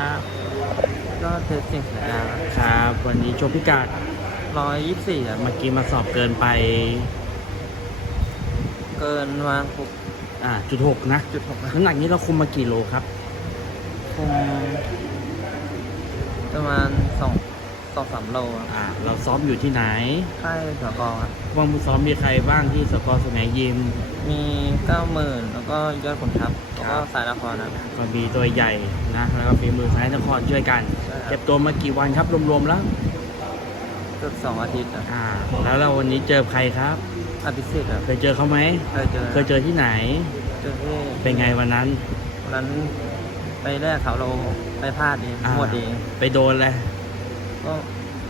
ครับ ก็เทสสิ่งสัญญาครับ วันนี้โชว์พิกัดร้อยยี่สิบสี่อะเมื่อกี้มาสอบเกินไป เกินมาหกอ่าจุดหกนะจุดหกนะน้ำหนักนี้เราคุมมากี่โลครับ คงประมาณสองส องสามโลอะอ่าเราซ้อมอยู่ที่ไหนค่ายสกอครับว่างผู้ซ้อมมีใครบ้างที่สกอร์สมัยยิม มีเก้าหมื่นแล้วก็ยอดขุนทัพแล้วครัก็บสายนครนะก็มีตัวใหญ่นะแล้วก็ฝีมือซ้ายนครช่วยกันใช่ครับเก็บตัวมากี่วันครับรวมๆแล้วเกือบสองอาทิตย์อะอ่าแล้วเราวันนี้เจอใครครับ อภิสิทธิ์อะเคยเจอเขาไหมเคยเจอเคยเจอที่ไหน เจอที่เป็นไงวันนั้นวันนั้นไปแรกเขาเราไปพลาดเองอ่าหมดเองไปโดนเลย ก็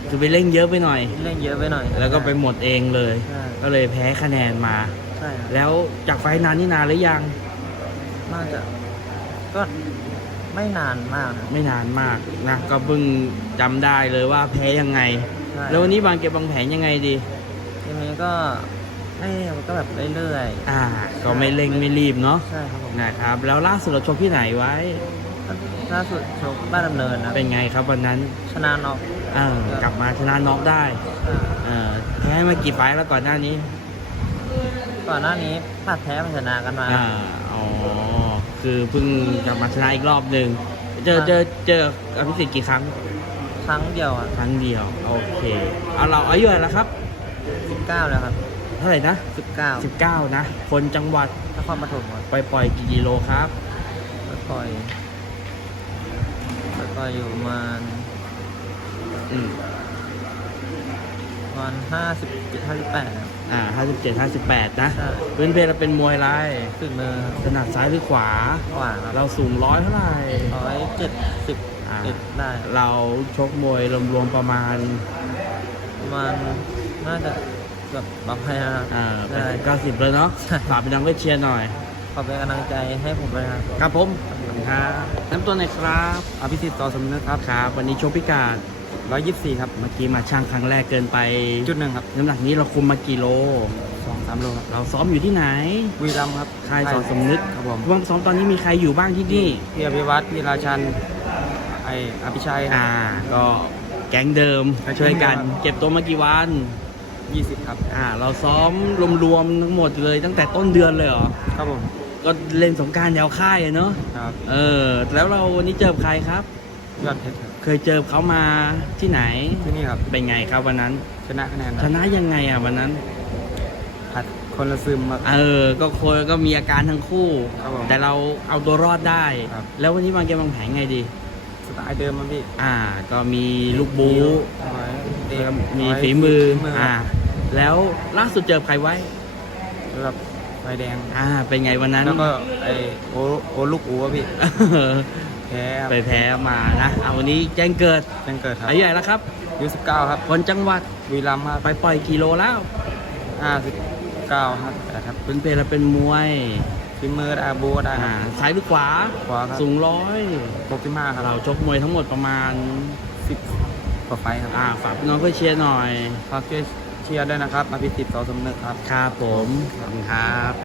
คือไปเล่นเยอะไปหน่อย เล่นเยอะไปหน่อยแล้วก็ไปหมดเองเลย ใช่ก็เลยแพ้คะแนนมา ใช่ครับแล้วจากไฟล์นานนี่นานหรือยัง น่าจะก็ไม่นานมากนะไม่นานมากนะก็เพิ่งจำได้เลยว่าแพ้ยังไง ใช่แล้ววันนี้บางเก็บบางแผนยังไงดีทีนี้ก็ไม่มันก็แบบเรื่อยอ่า ก็ไม่เร่งไม่รีบเนาะๆใช่ครับผมนะครับ แล้วล่าสุดเราชกที่ไหนไว้ ล่าสุดชกบ้านดำเนินนะเป็นไงครับวันนั้นชนะน็อกเออกลับมาชนะน็อกได้อ่าเออแพ้มากี่ไฟล์แล้วก่อนหน้านี้ก่อนหน้านี้พลาดแพ้ไม่ชนะกันมา อ่าอ๋อคือเพิ่งกลับมาชนะอีกรอบหนึ่งเจอเจอเจออภิสิทธิ์กี่ครั้งครั้งเดียวอะครั้งเดียวโอเคเอาเราอายุอะไรแล้วครับสิบเก้าแล้วครับเท่าไหร่นะสิบเก้า19นะ คนจังหวัดนครปฐมครับไปปล่อยกี่กิโลครับแล้วปล่อยแล้ว ก็อยู่ประมาณอืมประมาณห้าสิบเจ็ดห้าสิบแปดอ่า57 58นะใช่ พื้นเพเราเป็นมวยไรขึ้นมือถนัดซ้ายหรือขวากว่าครับเราสูงร้อยเท่าไหร่ ร้อยเจ็ดสิบอ่า เอ็ดได้ เราชกมวยรวมๆประมาณประมาณน่าจะเกือบร้อยนะครับ อ่าใช่เก้าสิบเลยเนาะใช่ฝากพี่น้องก็เชียร์หน่อย ขอเป็นกำลังใจให้ผมด้วยครับ ครับผม ครับน้ำตัวไหนอยครับอภิสิทธิ์ต่อสมนึกครับครับ วันนี้โชกพิการร้อยยี่สิบสี่ครับ เมื่อกี้มาช่างครั้งแรกเกินไปจุดหนึ่งครับ น้ำหนักนี้เราคุมมากี่โลสองสามโลครับ เราซ้อมอยู่ที่ไหนวีรัมย์ครับค่ายสอนสมนึกครับผมว่างซ้อมตอนนี้มีใครอยู่บ้างที่นี่พี่อภิวัตรพี่ราชันไออภิชัยอ่า ก็แก๊งเดิมแก๊งเดิมช่วยกันครับเก็บตัวมากี่วันยี่สิบครับ อ่า เราซ้อมรวมๆทั้งหมดเลยตั้งแต่ต้นเดือนเลยเหรอ ครับผม ก็เล่นสงกรารยาวค่ายอะเนาะครับเออ แล้วเราวันนี้เจอใครครับ ยอดเพชรครับเคยเจอเขามาที่ไหน ที่นี่ครับเป็นไงครับวันนั้น ชนะคะแนนชนะยังไงอะวันนั้น ผัดคนละซึมครับ เออ ก็คนก็มีอาการทั้งคู่ ครับผมแต่เราเอาตัวรอดได้ ครับ แล้ววันนี้วางเกมวางแผนไงดี สไตล์เดิมครับพี่อ่า ก็มีลูกบู๊เด็แล้วกก็มีฝีมือมือ อ่า แล้วล่าสุดเจอใครไว้ แบบ ไฟแดง อ่า เป็นไงวันนั้น แล้วก็ไอโอโอลูกอูอะพี่ แพ้ครับไปแพ้มานะเอาวันนี้แจ้งเกิดยังเกิดครับอายุใหญ่แล้วครับ อายุสิบเก้าครับคนจังหวัด วีรัมย์ครับไปปล่อยกิโลแล้ว ห้าสิบเก้าห้าสิบแปดครับเป็นเพลเราเป็นมวยฟิมเมอร์อาบูได้คอ่ารับซ้ายหรือขวา ขวาครับสูงร้อย หกสิบห้าครับเราชกมวยทั้งหมดประมาณ สิบกว่าไฟครับอ่า ฝากพี่น้องเพื่อเชียร์หน่อย ฝากช่วยเชียร์ด้วยนะครับมาพิจิตรต่อสมนึกครับ ครับผม ขอบคุณครับ